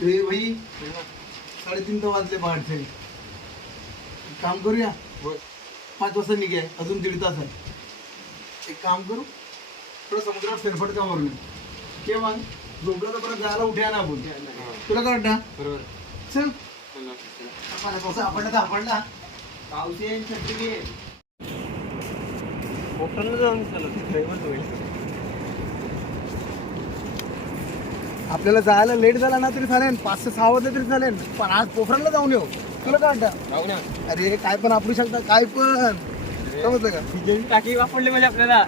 हे भाई साडेतीन तर वाजले पहाटे एक काम करूया? पाच वाजता निघे अजून दीड तास आहे. एक काम करू? थोडं समुद्रात फेरफटका मारून येऊ. केव्हा झोपलं तर परत जायला उठ्या ना आपण. तुला काय वाटतं? बरोबर. चल. पावसा आपडला तर आपडला कोकणाला जाऊन चालत आपल्याला जायला लेट झाला ना तरी चालेल पाच ते सहा वाजले तरी चालेल. पण आज पोखरणला जाऊन येऊ. तुला काय वाटतं? जाऊ ना. अरे काय पण आपडू शकता काय पण. समजलं का? डिझेल टाकी वापरली म्हणजे आपल्याला.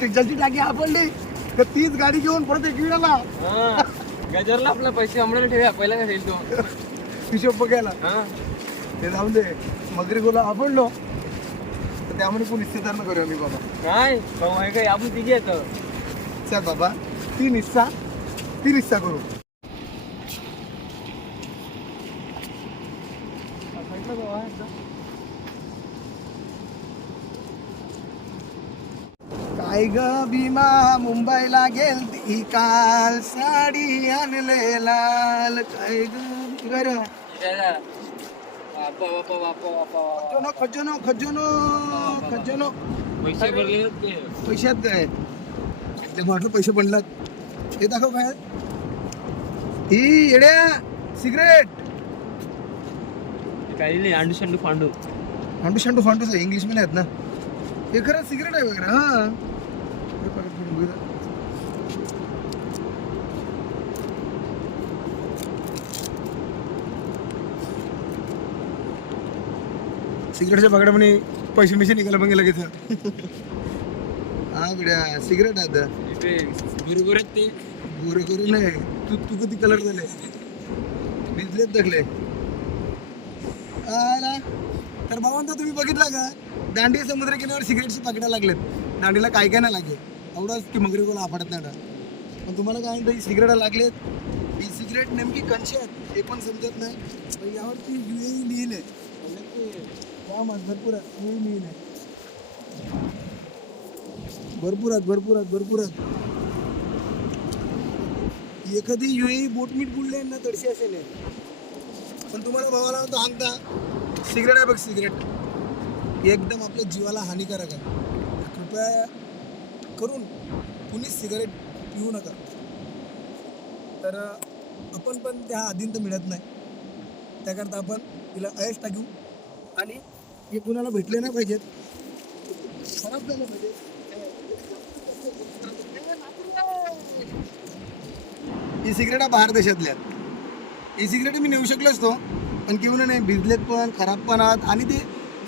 डिझेलची टाकी आपडली तर तीच गाडी घेऊन परत एक हा गजरला आपला पैसे आम्हाला ठेवूया पहिला काय तो. हिशोब बघायला हा. ते जाऊन दे. मगरी गोला आपडलो तर त्यामुळे कोण हिस्सेदार न करूया मी बाबा. काय? भाऊ आहे काय आपण तिघे येतो चल बाबा. तीन हिस्सा तीन हिस्सा करू काय ग भीमा मुंबईला गेल ती काल साडी आणले लाल काय गर खजनो खजनो पैशात काय म्हटलं पैसे पडलात हे दाखव काय ही येड्या सिगरेट. काही नाही अंडू शंडू फांडू. फांडू शांडू फांडूच आहे इंग्लिशमध्ये आहेत ना. हे खरं सिगरेट आहे वगैरे हा. सिगरेटच्या पकडा म्हणे पैसे मिशे निघाला पण लगेच. हा बिड्या सिगरेट आहे ते गुरगुरत ते. गोरे नाही. तू तू किती कलर झाले? भिजलेत दगले आला. तर भावांता तुम्ही बघितला का? दांडी समुद्र किनावर सिगरेटची पकड्या लागलेत. दांडीला काय काय नाही लागेल. एवढंच की मगरी कोला आपडत नाही पण तुम्हाला काय म्हणतं सिगरेट लागलेत. ही सिगरेट नेमकी कशी आहेत हे पण समजत नाही. पण यावरती यू ए लिहिले भरपूर आहे यू लिहिले भरपूर आहेत भरपूर आहेत भरपूर आहेत. एखादी युई बोट मीठ बुडले ना तडशी असेल पण तुम्हाला भावाला तो सांगता सिगरेट आहे बघ सिगरेट. एकदम आपल्या जीवाला हानिकारक आहे. कृपया करून कुणीच सिगरेट पिऊ नका. तर आपण पण त्या आधीन तर मिळत नाही. त्याकरता आपण तिला अयश टाकू. आणि हे कुणाला भेटले नाही पाहिजेत. खराब झालं पाहिजे. ही सिगरेट आहे बाहेर देशातल्या ही सिगरेट मी नेऊ शकलो असतो पण किंवा नाही भिजलेत पण खराब पण आहात आणि ते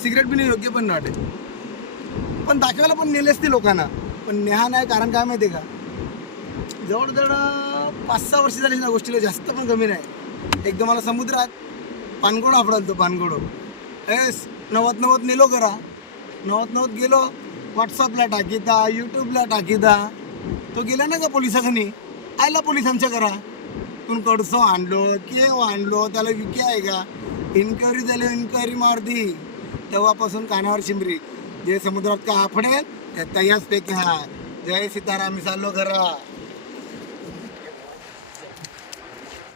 सिगरेट पिणे योग्य पण नाही पण दाखवायला पण नेले असते लोकांना पण नेहा नाही कारण काय माहिती आहे का? जवळजवळ पाच सहा वर्ष झाली ना गोष्टीला जास्त पण कमी नाही. एकदम मला समुद्रात पानगोड आपडाल तो पानगोड. एस नवत नवत नेलो करा. नवत नवत गेलो व्हॉट्सअपला टाकीता यूट्यूबला टाकीता. तो गेला नाही का पोलिसाखानी आयला पोलिसांच्या करा तून कडसो आणलो केव आणलो त्याला विकी आहे का? इन्क्वायरी झाली इन्क्वायरी मारती तेव्हापासून कानावर शिंबरी. जे समुद्रात का आपडेल त्या तयाच पैकी हा जय सीताराम मी चाललो घरा